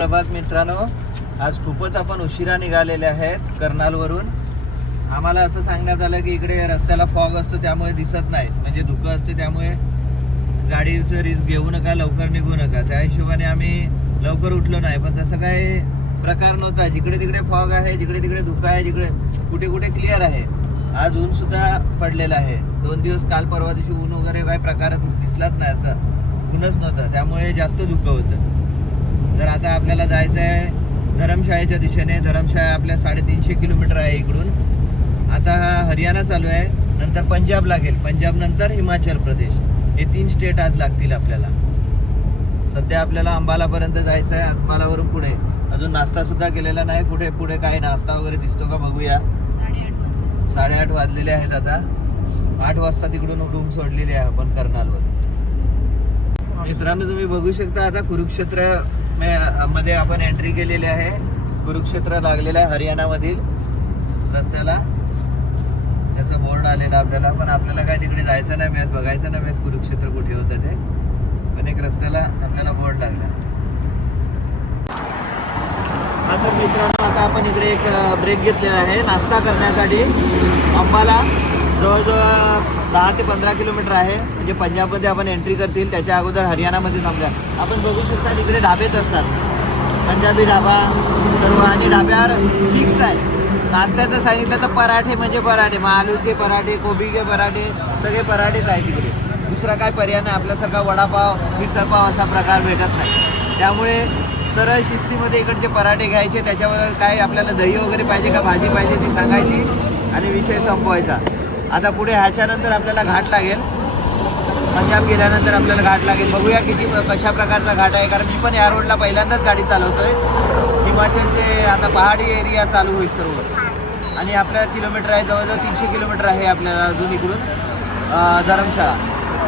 प्रभात मित्रांनो, आज खूपच आपण उशिरा निघालेले आहेत कर्नालवरून. आम्हाला असं सांगण्यात आलं की इकडे रस्त्याला फॉग असतो, त्यामुळे दिसत नाहीत, म्हणजे धुकं असते, त्यामुळे गाडीचं रिस्क घेऊ नका, लवकर निघू नका. त्या हिशोबाने आम्ही लवकर उठलो नाही, पण तसं काही प्रकार नव्हता. जिकडे तिकडे फॉग आहे, जिकडे तिकडे धुकं आहे, जिकडे कुठे कुठे क्लिअर आहे. आज ऊन सुद्धा पडलेलं आहे. 2 दिवस काल परवा दिवशी ऊन वगैरे काही प्रकार दिसलाच नाही, असं ऊनच नव्हतं, त्यामुळे जास्त धुकं होतं. तर आता आपल्याला जायचं आहे धरमशाळेच्या दिशेने. धरमशाळा आपल्या 350 किलोमीटर आहे इकडून. आता हरियाणा चालू आहे, नंतर पंजाब लागेल, पंजाब नंतर हिमाचल प्रदेश. हे 3 स्टेट आज लागतील आपल्याला. सध्या आपल्याला अंबालापर्यंत जायचं आहे. अंबालावरून पुढे अजून नाश्ता सुद्धा केलेला नाही. कुठे पुढे काही नाश्ता वगैरे दिसतो का बघूया. 8:30 वाजलेले आहेत. आता 8 वाजता तिकडून रूम सोडलेली आहे आपण कर्नालवर. मित्रांनो, तुम्ही बघू शकता आता कुरुक्षेत्र मध्ये आपण एंट्री केलेली आहे. कुरुक्षेत्र लागलेला आहे हरियाणामधील रस्त्याला. त्याचा बोर्ड आलेला आपल्याला, पण आपल्याला काय तिकडे जायचं नाही मिळत, बघायचं नाही मिळत कुरुक्षेत्र कुठे होतं ते. पण एक रस्त्याला आपल्याला बोर्ड लागला. आता मित्रांनो, आता आपण इकडे एक ब्रेक घेतलेला आहे नाश्ता करण्यासाठी. अंबाला जवळजवळ 10 ते 15 किलोमीटर आहे. म्हणजे पंजाबमध्ये आपण एंट्री करतील त्याच्या अगोदर हरियाणामध्ये थांबल्या. आपण बघू शकता तिकडे ढाबेच असतात, पंजाबी ढाबा सर्व. आणि ढाब्यावर फिक्स आहे. नाश्त्याचं सांगितलं तर पराठे म्हणजे पराठे, मग आलूचे पराठे, कोबीचे पराठे, सगळे पराठेच आहे तिकडे. दुसरा काय पर्याय नाही. आपल्यासारखा वडापाव, मिसळपाव असा प्रकार भेटत नाही. त्यामुळे सरळ शिस्तीमध्ये इकडचे पराठे घ्यायचे. त्याच्यावर काय आपल्याला दही वगैरे पाहिजे का भाजी पाहिजे ती सांगायची आणि विषय संपवायचा. आता पुढे ह्याच्यानंतर आपल्याला घाट लागेल. पंजाब गेल्यानंतर आपल्याला घाट लागेल. बघूया कशा प्रकारचा घाट आहे, कारण मी पण या रोडला पहिल्यांदाच गाडी चालवतोय. हिमाचलचे आता पहाडी एरिया चालू होईल सर्व. आणि आपल्या किलोमीटर आहे, जवळजवळ 300 किलोमीटर आहे आपल्याला अजून इकडून धरमशाळा.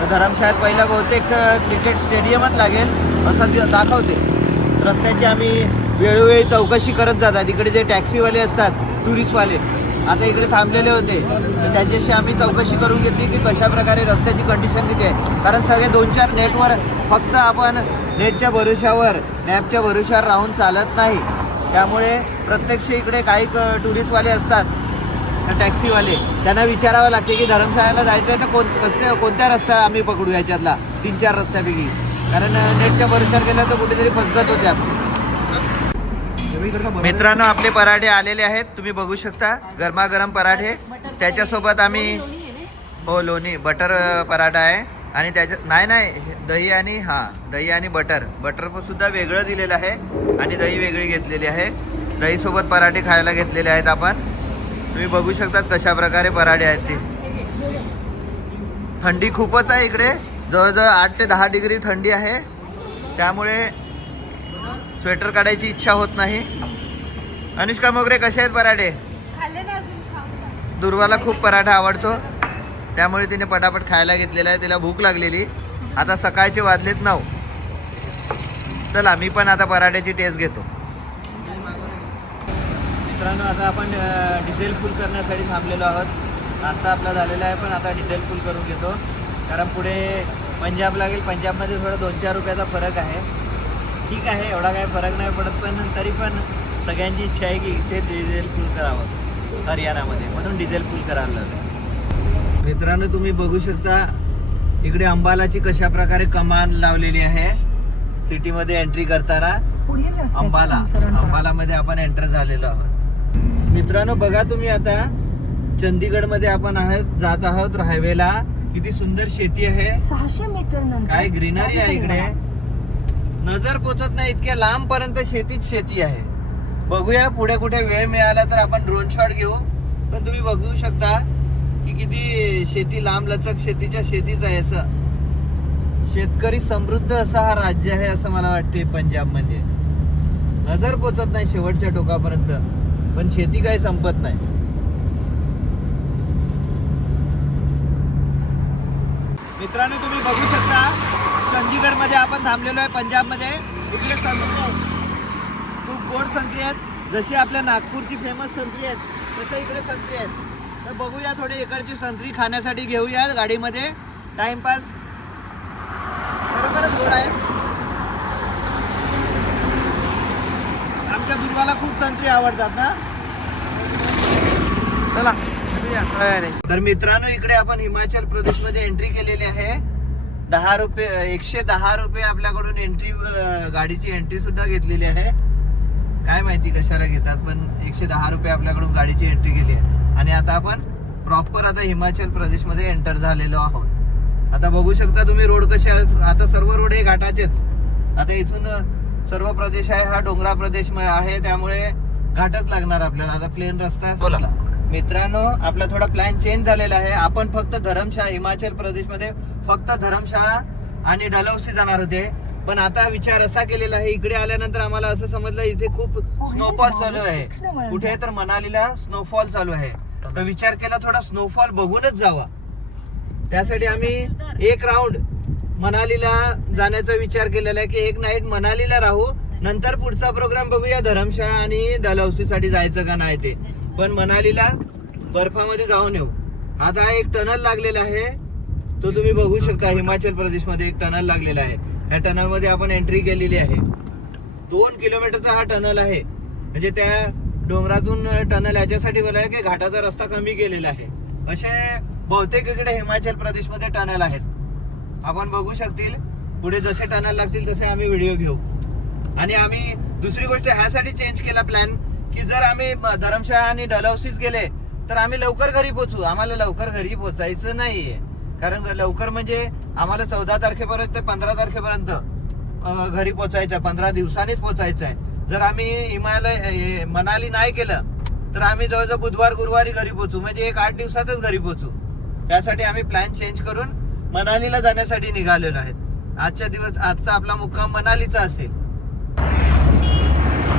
तर धरमशाळेत पहिला बहुतेक क्रिकेट स्टेडियमच लागेल असं दाखवते. रस्त्याची आम्ही वेळोवेळी चौकशी करत जातात. इकडे जे टॅक्सीवाले असतात, टुरिस्टवाले, आता इकडे थांबलेले होते, तर त्यांच्याशी आम्ही चौकशी करून घेतली की कशा प्रकारे रस्त्याची कंडिशन किती आहे. कारण सगळे 2-4 नेटवर फक्त आपण नेटच्या भरोश्यावर, मॅपच्या भरोश्यावर राहून चालत नाही. त्यामुळे प्रत्यक्ष इकडे काही टुरिस्टवाले असतात, टॅक्सीवाले, त्यांना विचारावं लागते की धर्मशाळेला जायचं आहे तर कोणत्या रस्ता आम्ही पकडू याच्यातला 3-4 रस्त्यापैकी. कारण नेटच्या भरोश्यावर गेलं तर कुठेतरी फसगत होते आपण. मित्रांनो, आपले पराठे आलेले आहेत, तुम्ही बघू शकता. गरमागरम पराठे. त्याच्यासोबत आम्ही लोणी बटर पराठा आहे. आणि त्याच्या नाही दही आणि दही आणि बटर सुद्धा वेगळं दिलेलं आहे आणि दही वेगळी घेतलेली आहे. दहीसोबत पराठे खायला घेतलेले आहेत आपण. तुम्ही बघू शकता कशा प्रकारे पराठे आहेत ते. थंडी खूपच आहे इकडे, जवळजवळ 8 ते 10 डिग्री थंडी आहे. त्यामुळे स्वेटर काढायची इच्छा होत नाही. अनुष्का मोगरे, कसे आहेत पराठे? दुर्वाला खूप पराठा आवडतो, त्यामुळे तिने पटापट खायला घेतलेला आहे. तिला भूक लागलेली. आता सकाळचे वाजलेत 9. चला, मी पण आता पराठ्याची टेस्ट घेतो. मित्रांनो, आता आपण डिझेल फुल करण्यासाठी थांबलेलो आहोत. नाश्ता आपला झालेला आहे, पण आता डिझेल फुल करून घेतो. कारण पुढे पंजाब लागेल. पंजाबमध्ये थोडा 2-4 रुपयाचा फरक आहे. ठीक आहे, एवढा काही फरक नाही पडत, पण तरी पण सगळ्यांची इच्छा आहे की इथे डिझेल फुल करावं हरियाणामध्ये, म्हणून डिझेल फुल करायला लागलं. मित्रांनो, तुम्ही बघू शकता इकडे अंबालाची कशा प्रकारे कमान लावलेली आहे. सिटीमध्ये एंट्री करताना अंबालामध्ये आपण एंटर झालेलो आहोत. मित्रांनो, बघा तुम्ही, आता चंदीगडमध्ये आपण जात आहोत हायवेला. किती सुंदर शेती आहे, 600 मीटर काय ग्रीनरी आहे इकडे. नजर पोचत नाही इतक्या लांब पर्यंत शेतीच शेती आहे. बघूया पुढे कुठे वेळ मिळाला तर आपण ड्रोन शॉट घेऊ. पण तुम्ही बघू शकता की किती शेती लांब लचक शेतीच आहे. असं शेतकरी समृद्ध असा हा राज्य आहे असं मला वाटते. पंजाब म्हणजे नजर पोचत नाही शेवटच्या टोकापर्यंत, पण शेती काही संपत नाही. मित्रांनो, तुम्ही बघू शकता चंदीगडमध्ये आपण थांबलेलो आहे. पंजाबमध्ये इकडे संत्री आहेत, खूप गोड संत्री आहेत. जशी आपल्या नागपूरची फेमस संत्री आहेत तसं इकडे संत्री आहेत. तर बघूया, थोडी इकडची संत्री खाण्यासाठी घेऊया गाडीमध्ये. टाइमपास खरोखरच गोड आहे. दुर्वाला खूप संत्री आवडतात ना. चला तर मित्रांनो इकडे आपण हिमाचल प्रदेश मध्ये एंट्री केलेली आहे. 10 रुपये 110 रुपये आपल्याकडून एंट्री गाडीची एंट्री सुद्धा घेतलेली आहे. काय माहिती कशाला घेतात, पण 110 रुपये आपल्याकडून गाडीची एंट्री केली आहे. आणि आता आपण प्रॉपर आता हिमाचल प्रदेश मध्ये एंटर झालेलो आहोत. आता बघू शकता तुम्ही रोड कसे आता सर्व रोड हे घाटाचेच. आता इथून सर्व प्रदेश आहे हा डोंगरा प्रदेश आहे, त्यामुळे घाटच लागणार आपल्याला. आता प्लेन रस्ता बोला. मित्रांनो आपला थोडा प्लॅन चेंज झालेला आहे. आपण फक्त धरमशाळा हिमाचल प्रदेश मध्ये फक्त धरमशाळा आणि डलहौसी जाणार होते, पण आता विचार असा केलेला आहे इकडे आल्यानंतर आम्हाला असं समजलं इथे खूप स्नोफॉल चालू आहे. कुठे तर मनालीला स्नोफॉल चालू आहे. तर विचार केला थोडा स्नोफॉल बघूनच जावा. त्यासाठी आम्ही एक राऊंड मनालीला जाण्याचा विचार केलेला आहे की एक नाईट मनालीला राहू, नंतर पुढचा प्रोग्राम बघूया धरमशाळा आणि डलहौसी साठी जायचं का नाही ते. पण मनालीला बर्फामध्ये जाऊन येऊ. आता एक टनल लागलेला आहे, तो तुम्ही बघू शकता. हिमाचल प्रदेश मध्ये एक टनल लागलेला आहे. या टनल मध्ये आपण एंट्री केलेली आहे. 2 किलोमीटरचा हा टनल आहे. म्हणजे त्या डोंगरातून टनल याच्यासाठी बोलाय की घाटाचा रस्ता कमी केलेला आहे. असे बहुतेक इकडे हिमाचल प्रदेश मध्ये टनल आहेत. आपण बघू शकतील. पुढे जसे टनल लागतील तसे आम्ही व्हिडिओ घेऊ. आणि आम्ही दुसरी गोष्ट ह्यासाठी चेंज केला प्लॅन की जर आम्ही धरमशाळा आणि डलहौसीच गेले तर आम्ही लवकर घरी पोहोचू. आम्हाला लवकर घरी पोहोचायचं नाहीये, कारण लवकर म्हणजे आम्हाला 14 तारखेपर्यंत ते 15 तारखेपर्यंत घरी पोहोचायचं, 15 दिवसांनीच पोहोचायचं आहे. जर आम्ही मनाली नाही केलं तर आम्ही जवळजवळ बुधवार गुरुवारी घरी पोहोचू, म्हणजे 8 दिवसातच घरी पोहोचू. त्यासाठी आम्ही प्लॅन चेंज करून मनालीला जाण्यासाठी निघालेलो आहेत. आजचा आपला मुक्काम मनालीचा असेल.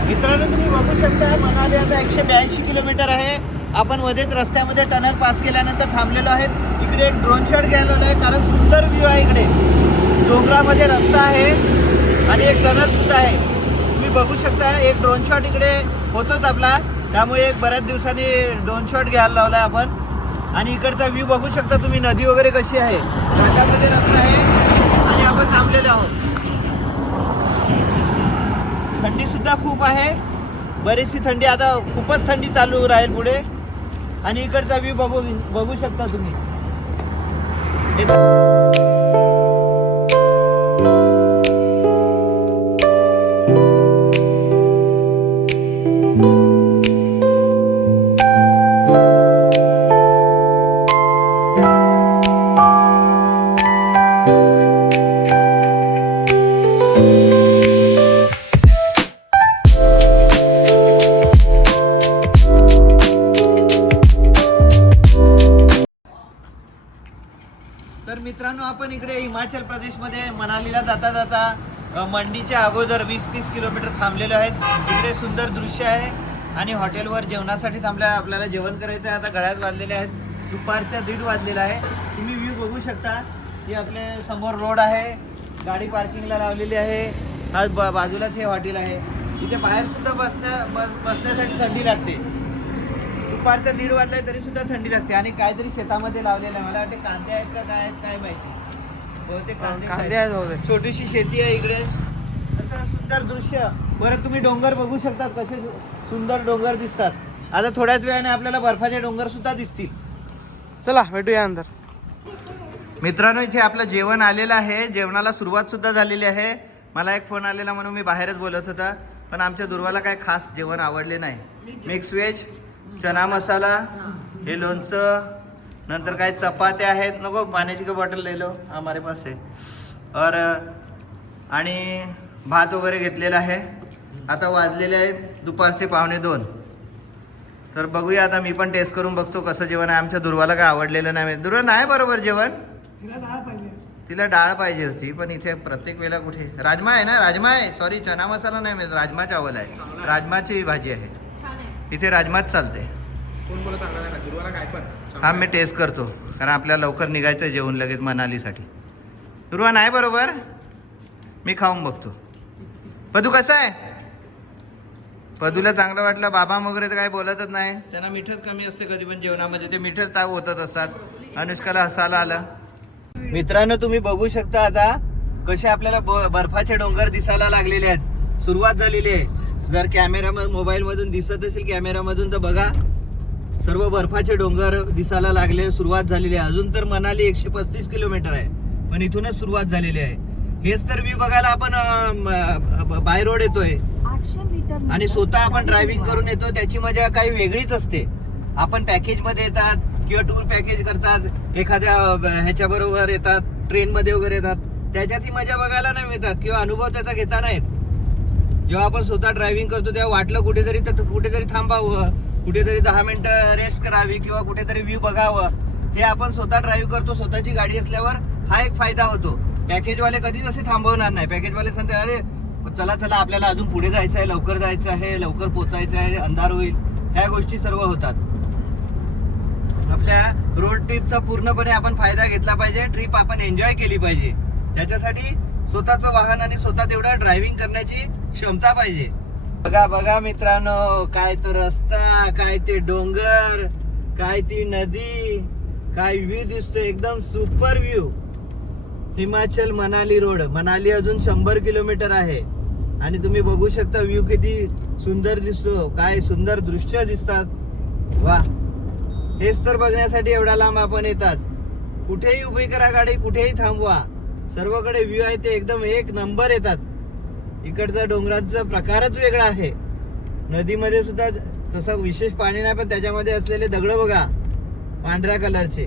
मित्रांनो तुम्ही बघू शकता मनाली आता 182 किलोमीटर आहे. आपण मध्येच रस्त्यामध्ये टनल पास केल्यानंतर थांबलेलो आहेत. इकडे एक ड्रोन शॉट घ्यायला आहे, कारण सुंदर व्ह्यू आहे. इकडे डोंगरामध्ये रस्ता आहे आणि एक टनल सुद्धा आहे. तुम्ही बघू शकता एक ड्रोन शॉट इकडे होतोच आपला, त्यामुळे एक बऱ्याच दिवसांनी ड्रोन शॉट घ्यायला लावलाय आपण. आणि इकडचा व्ह्यू बघू शकता तुम्ही, नदी वगैरे कशी आहे. घाटामध्ये रस्ता आहे आणि आपण थांबलेले आहोत. थंडी सुद्धा खूप आहे, बरीचशी थंडी. आता खूपच थंडी चालू राहील पुढे. आणि इकडचा व्ह्यू बघू शकता तुम्ही. तर मित्रांनो आपण इकडे हिमाचल प्रदेशमध्ये मनालीला जाता जाता मंडीच्या अगोदर 20-30 किलोमीटर थांबलेले आहेत. इकडे सुंदर दृश्य आहे आणि हॉटेलवर जेवणासाठी थांबल्या. आपल्याला जेवण करायचं आहे. आता घड्याळ वाजलेले आहेत, दुपारच्या 1:30 वाजलेला आहे. तुम्ही व्ह्यू बघू शकता की आपल्या समोर रोड आहे, गाडी पार्किंगला लावलेली आहे. आज बाजूलाच हे हॉटेल आहे. इथे बाहेर सुद्धा बसण्यासाठी थंडी लागते. दुपारच्या 1:30 वाजलाय तरी सुद्धा थंडी लागते. आणि काहीतरी शेतामध्ये लावलेलं आहे, मला वाटते कांदे आहेत का काय आहेत काय माहिती. बहुतेक कांदे आहेत. छोटीशी शेती आहे इकडे. असं सुंदर दृश्य. बरं तुम्ही डोंगर बघू शकतात, कसे सुंदर डोंगर दिसतात. आता थोड्याच वेळाने आपल्याला बर्फाचे डोंगर सुद्धा दिसतील. चला भेटूया अंदर. मित्रांनो इथे आपलं जेवण आलेलं आहे. जेवणाला सुरुवात सुद्धा झालेली आहे. मला एक फोन आलेला म्हणून मी बाहेरच बोलत होता, पण आमच्या दुर्वाला काय खास जेवण आवडले नाही. मिक्स व्हेज, चना मसाला, हे लोणचं, नंतर काय चपात्या आहेत. नको पाण्याची का बॉटल ले लो, हमारे पास है. और आणि भात वगैरे घेतलेला आहे. आता वाजलेले आहेत दुपारचे 1:45. तर बघूया आता, मी पण टेस्ट करून बघतो कसं जेवण आहे. आमच्या दुर्वाला काय आवडलेलं नाही. दुर्वा नाही बरोबर जेवण, तिला डाळ पाहिजे होती, पण इथे प्रत्येक वेळेला कुठे राजमा आहे ना. राजमा आहे, सॉरी चना मसाला नाही मिळत, राजमा चावल आहे. राजमाची भाजी आहे इथे, राजमाच चालते. हा मी टेस्ट करतो, कारण आपल्याला लवकर निघायचं जेवण लगेच मनालीसाठी. दुर्वा नाही बरोबर, मी खाऊन बघतो. पदू कसं आहे? पदूला चांगलं वाटलं. बाबा वगैरे तर काही बोलतच नाही, त्यांना मीठच कमी असते कधी पण जेवणामध्ये, ते मीठच ताव होतच असतात. अनुष्काला हसायला आलं. मित्रांनो तुम्ही बघू शकता आता कसे आपल्याला बर्फाचे डोंगर दिसायला लागलेले आहेत. सुरुवात झालेली आहे. जर कॅमेरा मोबाईल मधून दिसत असेल कॅमेरामधून तर बघा, सर्व बर्फाचे डोंगर दिसायला लागले, सुरुवात झालेली आहे. अजून तर मनाली 135 किलोमीटर आहे, पण इथूनच सुरुवात झालेली आहे. हेच तर व्ह्यू बघायला आपण बाय रोड येतोय आणि स्वतः आपण ड्रायव्हिंग करून येतो, त्याची मजा काही वेगळीच असते. आपण पॅकेज मध्ये येतात किंवा टूर पॅकेज करतात, एखाद्या ह्याच्या बरोबर येतात, ट्रेन मध्ये वगैरे येतात, त्याच्यात ही मजा बघायला नाही मिळतात किंवा अनुभव त्याचा घेता नाहीत. जेव्हा आपण स्वतः ड्रायव्हिंग करतो तेव्हा वाटलं कुठेतरी थांबावं, कुठेतरी 10 मिनिटं रेस्ट करावी किंवा कुठेतरी व्ह्यू बघावं. हे आपण स्वतः ड्राईव्ह करतो, स्वतःची गाडी असल्यावर हा एक फायदा होतो. पॅकेजवाले कधीच असे थांबवणार नाही. पॅकेजवाले सांगतात अरे चला चला आपल्याला अजून पुढे जायचं आहे, लवकर जायचं आहे, लवकर पोचायचं आहे, अंधार होईल, ह्या गोष्टी सर्व होतात. आपल्या रोड ट्रिपचा पूर्णपणे आपण फायदा घेतला पाहिजे. ट्रिप आपण एन्जॉय केली पाहिजे. त्याच्यासाठी स्वतःचं वाहन आणि स्वतः तेवढं ड्रायव्हिंग करण्याची क्षमता पाहिजे. बघा बघा मित्रांनो, काय तो रस्ता, काय ते डोंगर, काय ती नदी, काय व्ह्यू दिसतो, एकदम super view. Himachal Manali road. Manali अजून 100 किलोमीटर आहे आणि तुम्ही बघू शकता व्ह्यू किती सुंदर दिसतो, काय सुंदर दृश्य दिसतात. वा, हेच तर बघण्यासाठी एवढा लांब आपण येतात. कुठेही उभी करा गाडी, कुठेही थांबवा, सर्वकडे व्ह्यू आहे ते एकदम एक नंबर येतात. इकडचा डोंगराचा प्रकारच वेगळा आहे. नदीमध्ये सुद्धा तसं विशेष पाणी नाही, पण त्याच्यामध्ये असलेले दगड बघा, पांढऱ्या कलरचे.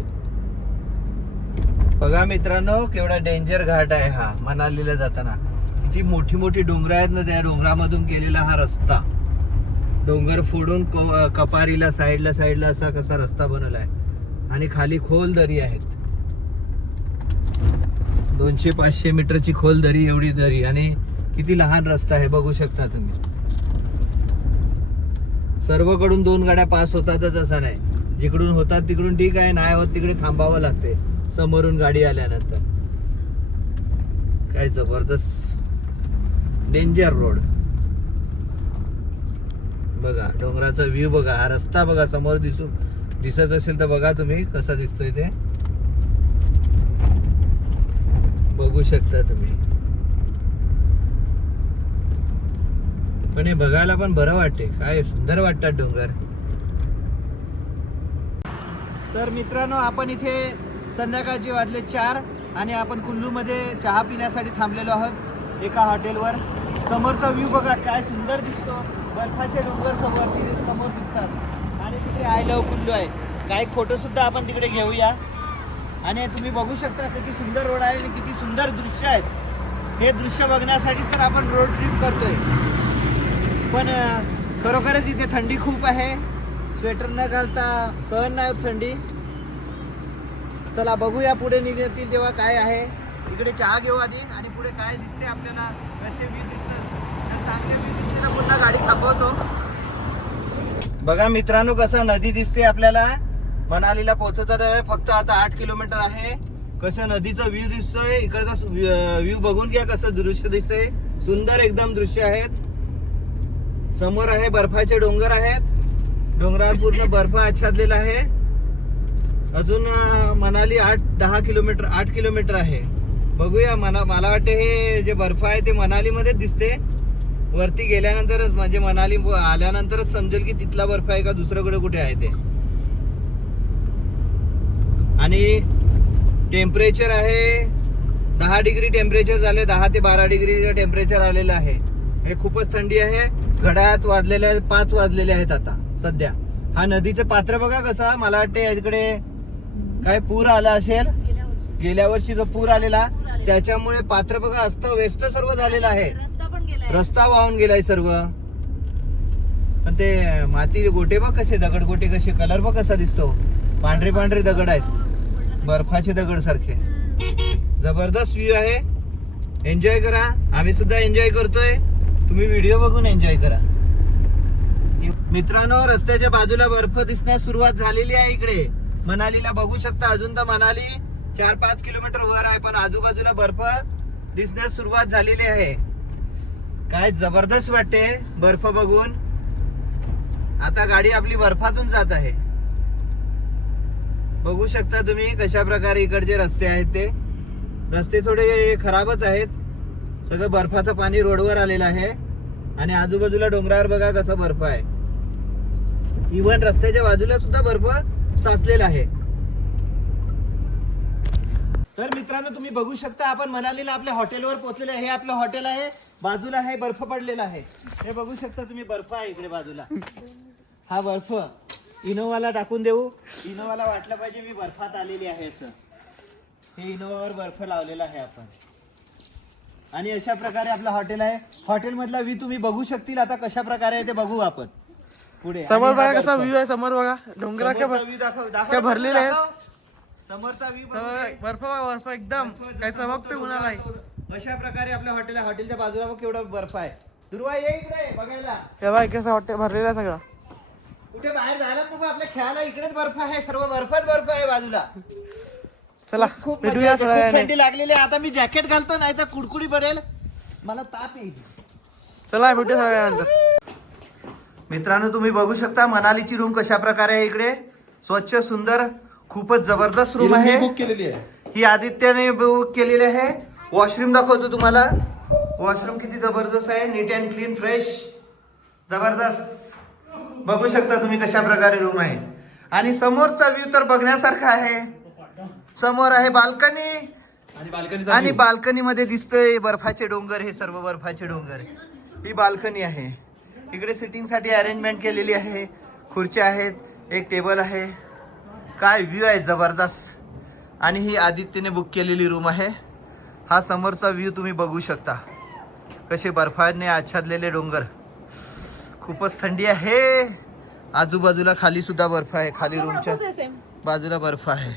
बघा मित्रांनो, केवढा डेंजर घाट आहे हा मनालीला जाताना. किती मोठी मोठी डोंगर आहेत ना, त्या डोंगरामधून केलेला हा रस्ता. डोंगर फोडून कपारीला साईडला असा कसा रस्ता बनवलाय आणि खाली खोल दरी आहेत. 200-500 मीटरची खोल दरी, एवढी दरी, आणि किती लहान रस्ता आहे बघू शकता तुम्ही. सर्वकडून 2 गाड्या पास होतातच असं नाही. जिकडून होतात तिकडून ठीक आहे, नाही होत तिकडे थांबावं लागते समोरून गाडी आल्यानंतर. काय जबरदस्त डेंजर रोड. बघा डोंगराचा व्ह्यू बघा, हा रस्ता बघा, समोर दिसत असेल तर बघा तुम्ही कसा दिसतोय ते बघू शकता तुम्ही. पण हे बघायला पण बरं वाटते, काय सुंदर वाटतात डोंगर. तर मित्रांनो, आपण इथे संध्याकाळचे वाजले 4 आणि आपण कुल्लू मध्ये चहा पिण्यासाठी थांबलेलो आहोत एका हॉटेलवर. समोरचा व्ह्यू बघा काय सुंदर दिसतो. बर्फाचे डोंगर समोर दिसतात आणि तिकडे आय लव्ह कुल्लू आहे. काही फोटो सुद्धा आपण तिकडे घेऊया. आणि तुम्ही बघू शकता किती सुंदर रोड आहे आणि किती सुंदर दृश्य आहेत. हे दृश्य बघण्यासाठीच तर आपण रोड ट्रिप करतोय. पण खरोखरच इथे थंडी खूप आहे. स्वेटर न घालता सहन नाही होत थंडी. चला बघूया पुढे निघतील तेव्हा काय आहे. इकडे चहा घेऊ आधी आणि पुढे काय दिसते आपल्याला, कसे व्ह्यू दिसतात. तर चांगले व्ह्यू दिसते तर पुन्हा गाडी थांबवतो. बघा मित्रांनो, कसं नदी दिसते आपल्याला. मनालीला पोहोचत फक्त आता 8 किलोमीटर आहे. कसं नदीचा व्ह्यू दिसतोय. इकडचा व्ह्यू बघून घ्या कसं दृश्य दिसतंय. सुंदर एकदम दृश्य आहेत. समोर आहे बर्फाचे डोंगर आहेत. डोंगरावर पूर्ण बर्फ आच्छादलेला आहे. अजून मनाली 8 किलोमीटर आहे. बघूया. मला वाटते हे जे बर्फ आहे ते मनाली मध्येच दिसते. वरती गेल्यानंतरच म्हणजे मनाली आल्यानंतरच समजेल की तिथला बर्फ आहे का दुसरीकडे कुठे आहे ते. आणि टेम्परेचर आहे 10 डिग्री टेम्परेचर झाले. 10 ते 12 डिग्री टेम्परेचर आलेलं आहे. हे खूपच थंडी आहे. घड्याळात वाजलेले 5 वाजलेले आहेत आता सध्या. हा नदीचं पात्र बघा कसा. मला वाटते इकडे काय पूर आला असेल. गेल्या वर्षी जो पूर आलेला त्याच्यामुळे पात्र बघा अस्त व्यस्त सर्व झालेलं आहे. रस्ता वाहून गेलाय सर्व. पण ते माती गोटे बघ कसे, दगड गोटे कसे, कलर बघ कसा दिसतो. पांढरे पांढरे दगड आहेत, बर्फाचे दगड सारखे. जबरदस्त व्ह्यू आहे. एन्जॉय करा. आम्ही सुद्धा एन्जॉय करतोय. तुम्ही व्हिडिओ बघून एन्जॉय करा. मित्रांनो, रस्त्याच्या बाजूला बर्फ दिसण्यास सुरुवात झालेली आहे. इकडे मनालीला बघू शकता. अजून तर मनाली 4-5 किलोमीटर वर आहे, पण आजूबाजूला बर्फ दिसण्यास सुरुवात झालेली आहे. काय जबरदस्त वाटते बर्फ बघून. आता गाडी आपली बर्फातून जात आहे. बघू शकता तुम्ही कशा प्रकारे इकडचे रस्ते आहेत. ते रस्ते थोडे खराबच आहेत. सगळं बर्फाचं पाणी रोडवर आलेलं आहे. आणि आजूबाजूला डोंगरावर बघा कसा बर्फ आहे. इव्हन रस्त्याच्या बाजूला सुद्धा बर्फ साचलेला आहे. तर मित्रांनो तुम्ही बघू शकता आपण मनालीला आपल्या हॉटेलवर पोहोचलेले आहे. हे आपलं हॉटेल आहे. बाजूला आहे बर्फ पडलेला आहे. हे बघू शकता तुम्ही बर्फ आहे इकडे बाजूला. हा बर्फ इनोवाला टाकून देऊ. इनोवाला वाटलं पाहिजे मी बर्फात आलेली आहे असं. हे इनोवावर बर्फ लावलेला आहे आपण. आणि अशा प्रकारे आपलं हॉटेल आहे. हॉटेल मधला व्ह्यू तुम्ही बघू शकतील. आता कशा प्रकारे आहे ते बघू आपण पुढे. समोर आणि हा बघा कसा बर्फ. व्ह्यू आहे. समोर बघा डोंगरा समोरचा view दाखव, दाखव, काय भरलेले आहेत. दाखव. समोरचा व्ह्यू बर्फ बघा बर्फ एकदम काय चमकतोय उन्हाला. अशा प्रकारे आपल्या हॉटेल आहे. हॉटेलच्या बाजूला बघ केवढा बर्फ आहे. दुर्वा ये इकडे बघायला. हे बघा कसं हॉटेल भरलेला आहे सगळा. कुठे बाहेर जायला नको आपल्या खेळायला. इकडेच बर्फ आहे. सर्व बर्फच बर्फ आहे बाजूला. चला खूप भेटूया मजा थोड्या येते. खूप वेळाने. थंडी लागलेली आहे. आता मी जॅकेट घालतो नाही तर कुडकुडी पडेल. मला ताप येईल. चला भेटूया थोड्या वेळानंतर. मित्रांनो तुम्ही बघू शकता मनालीची रूम कशा प्रकारे आहे. इकडे स्वच्छ सुंदर खूपच जबरदस्त रूम आहे. बुक केलेली आहे. ही आदित्यने बुक केलेली आहे. वॉशरूम दाखवतो तुम्हाला. वॉशरूम किती जबरदस्त आहे. नीट अँड क्लीन फ्रेश जबरदस्त. बघू शकता तुम्ही कशा प्रकारे रूम आहे. आणि समोरचा व्ह्यू तर बघण्यासारखा आहे. समोर आहे बाल्कनी. आणि बाल्कनी मध्ये दिसतोय बर्फाचे डोंगर. हे सर्व बर्फाचे डोंगर. ही बाल्कनी आहे. इकडे सिटिंग साठी अरेंजमेंट केलेली आहे. खुर्च्या आहेत. एक टेबल आहे. काय व्ह्यू आहे जबरदस्त. आणि ही आदित्यने बुक केलेली रूम आहे. हा समोरचा व्ह्यू तुम्ही बघू शकता. कसे बर्फाने आच्छादलेले डोंगर. खूपच थंडी आहे. आजूबाजूला खाली सुद्धा बर्फ आहे. खाली रूमच्या बाजूला बर्फ आहे.